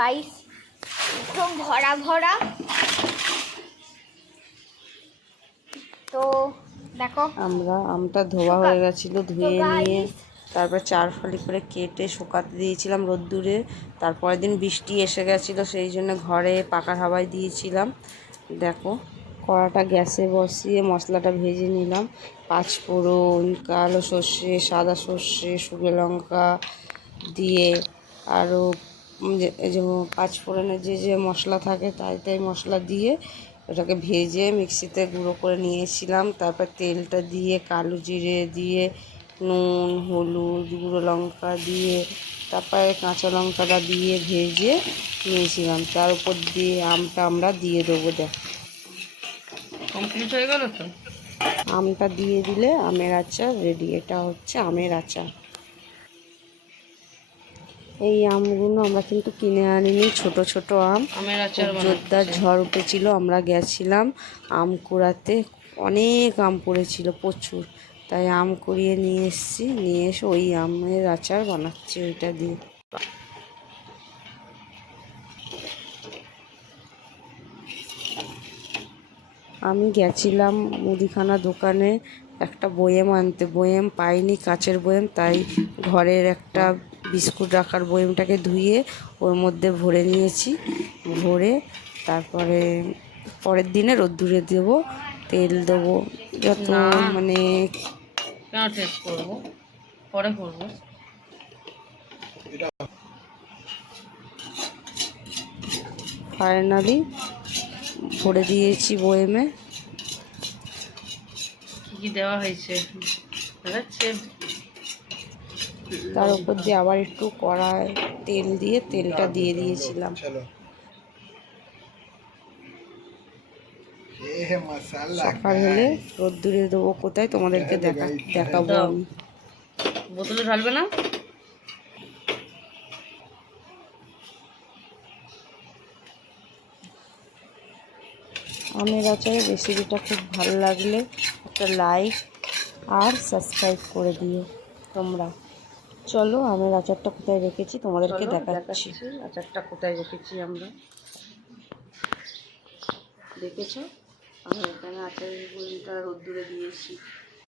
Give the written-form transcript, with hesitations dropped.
Guys তো ভরা ভরা। তো দেখো আমরা আমটা ধোয়া হয়ে গেছিলো, ধুয়ে নিয়ে তারপর 4 ফালি করে কেটে শুকাতে দিয়েছিলাম রোদ্দুরে। তারপরের দিন বৃষ্টি এসে গেছিলো, সেই জন্য ঘরে পাখার হাওয়ায় দিয়েছিলাম। দেখো কড়াটা গ্যাসে বসিয়ে মশলাটা ভেজে নিলাম। 5 ফোড়ন, কালো সর্ষে, সাদা সর্ষে, শুকনো লঙ্কা দিয়ে আরও যে 5 ফোড়নের যে মশলা থাকে তাই মশলা দিয়ে ওটাকে ভেজে মিক্সিতে গুঁড়ো করে নিয়েছিলাম। তারপর তেলটা দিয়ে কালো জিরে দিয়ে নুন, হলুদ, গুঁড়ো লঙ্কা দিয়ে তারপরে কাঁচা লঙ্কাটা দিয়ে ভেজে নিয়েছিলাম। তার উপর দিয়ে আমটা আমরা দিয়ে দেবো। দেখ কমপ্লিট হয়ে গেল তো। আমটা দিয়ে দিলে আমের আচার রেডি। এটা হচ্ছে আমের আচার। এই আমগুলো আমরা কিন্তু কিনে আনিনি, ছোট ছোট আম। আমের আচার জোরদার ঝড় উঠেছিল, আমরা গেছিলাম আম কুড়াতে। অনেক আম পড়েছিল, প্রচুর। তাই আম কুড়িয়ে নিয়ে এসেছি, নিয়ে এসে ওই আমের আচার বানাচ্ছি ওইটা দিয়ে। আমি গেছিলাম মুদিখানা দোকানে একটা বয়েম আনতে, বয়েম পাইনি, কাচের বয়েম। তাই ঘরের একটা বিস্কুট রাখার বয়েমটাকে ধুয়ে ওর মধ্যে ভরে নিয়েছি। ভরে তারপরে পরের দিনে রোদ্দুরে দেবো, তেল দেবো যত মানে। কেন টেস্ট করবো, পরে করবো। ফাইনালি ভরে দিয়েছি বয়েমে। কি দেওয়া হয়েছে দেখাচ্ছে। তার উপর দিয়ে আবার একটু কড়ায় তেল দিয়ে তেলটা দিয়ে দিয়েছিলাম। সকাল হলে রোদ্দুরে দেবো কোথায় তোমাদেরকে দেখাবো আমি। বোতলে ঢালবে না? আমের আচারের রেসিপিটা খুব ভালো লাগলে একটা লাইক আর সাবস্ক্রাইব করে দিও তোমরা। চলো আমের আচারটা কোথায় রেখেছি তোমাদেরকে দেখাচ্ছি। আচারটা কোথায় রেখেছি আমরা, দেখেছো? আমি এখানে আচারের বড়িটা রোদ্দুরে দিয়েছি।